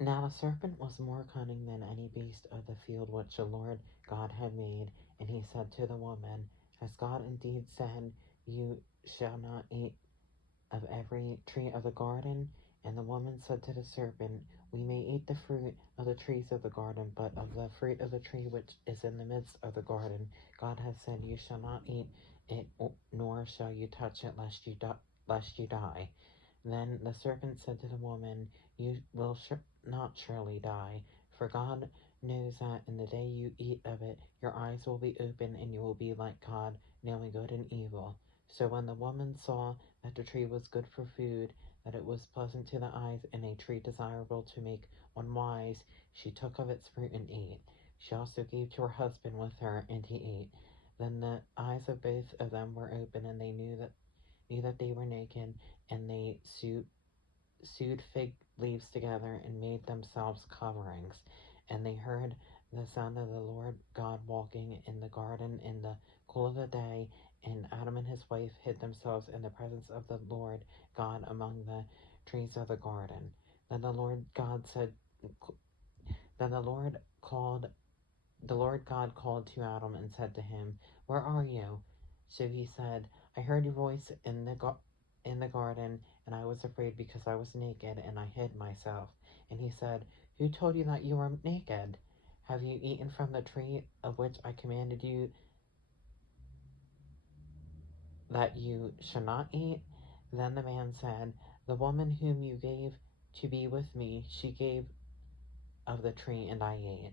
Now the serpent was more cunning than any beast of the field which the Lord God had made. And he said to the woman, Has God indeed said, You shall not eat of every tree of the garden? And the woman said to the serpent, We may eat the fruit of the trees of the garden, but of the fruit of the tree which is in the midst of the garden, God has said, You shall not eat it, nor shall you touch it, lest you die. Then the serpent said to the woman, You will not surely die, for God knows that in the day you eat of it, your eyes will be open, and you will be like God, knowing good and evil. So when the woman saw that the tree was good for food, that it was pleasant to the eyes, and a tree desirable to make one wise, she took of its fruit and ate. She also gave to her husband with her, and he ate. Then the eyes of both of them were open, and they knew that they were naked, and they sewed fig leaves together and made themselves coverings. And they heard the sound of the Lord God walking in the garden in the cool of the day, and Adam and his wife hid themselves in the presence of the Lord God among the trees of the garden. Then the Lord God said, Then the Lord God called to Adam and said to him, Where are you? So he said, I heard your voice in the garden, and I was afraid because I was naked, and I hid myself. And he said, Who told you that you were naked? Have you eaten from the tree of which I commanded you that you should not eat? Then the man said, The woman whom you gave to be with me, she gave of the tree, and I ate.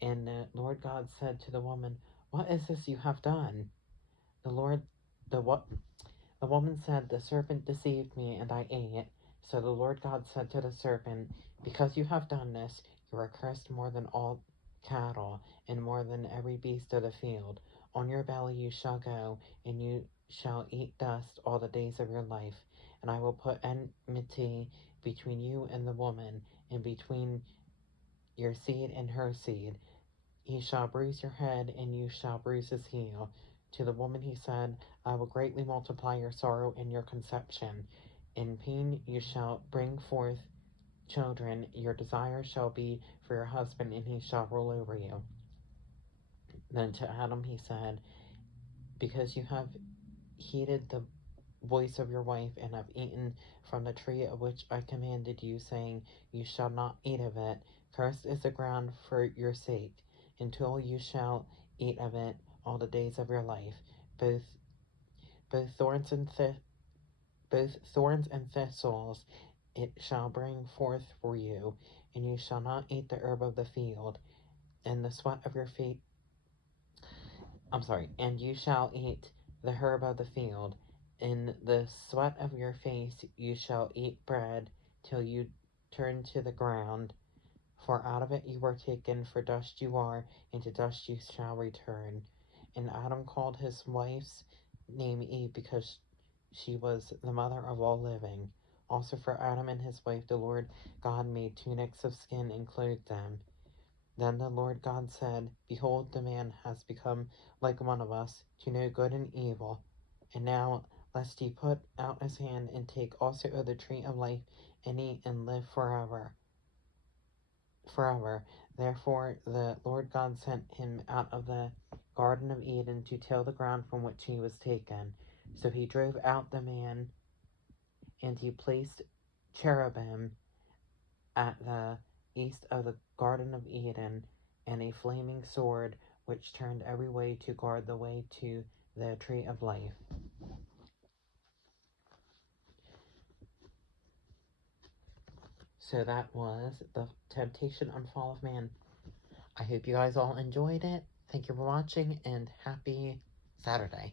And the Lord God said to the woman, What is this you have done? The Lord, the what? The woman said, The serpent deceived me, and I ate. So the Lord God said to the serpent, Because you have done this, you are cursed more than all cattle, and more than every beast of the field. On your belly you shall go, and you shall eat dust all the days of your life. And I will put enmity between you and the woman, and between your seed and her seed. He shall bruise your head, and you shall bruise his heel. To the woman he said, I will greatly multiply your sorrow and your conception. In pain you shall bring forth children. Your desire shall be for your husband, and he shall rule over you. Then to Adam he said, Because you have heeded the voice of your wife, and have eaten from the tree of which I commanded you, saying, You shall not eat of it, cursed is the ground for your sake. Until you shall eat of it all the days of your life. Both both thorns and thistles it shall bring forth for you, and you shall not eat the herb of the field. And the sweat of your feet, and you shall eat the herb of the field. In the sweat of your face you shall eat bread till you turn to the ground. For out of it you were taken, for dust you are, and to dust you shall return. And Adam called his wife's name Eve, because she was the mother of all living. Also for Adam and his wife the Lord God made tunics of skin and clothed them. Then the Lord God said, Behold, the man has become like one of us, to know good and evil. And now, lest he put out his hand and take also of the tree of life, and eat and live forever. Therefore the Lord God sent him out of the Garden of Eden to till the ground from which he was taken. So he drove out the man, and he placed cherubim at the east of the Garden of Eden, and a flaming sword which turned every way to guard the way to the tree of life. So that was the temptation and fall of man. I hope you guys all enjoyed it. Thank you for watching, and happy Saturday.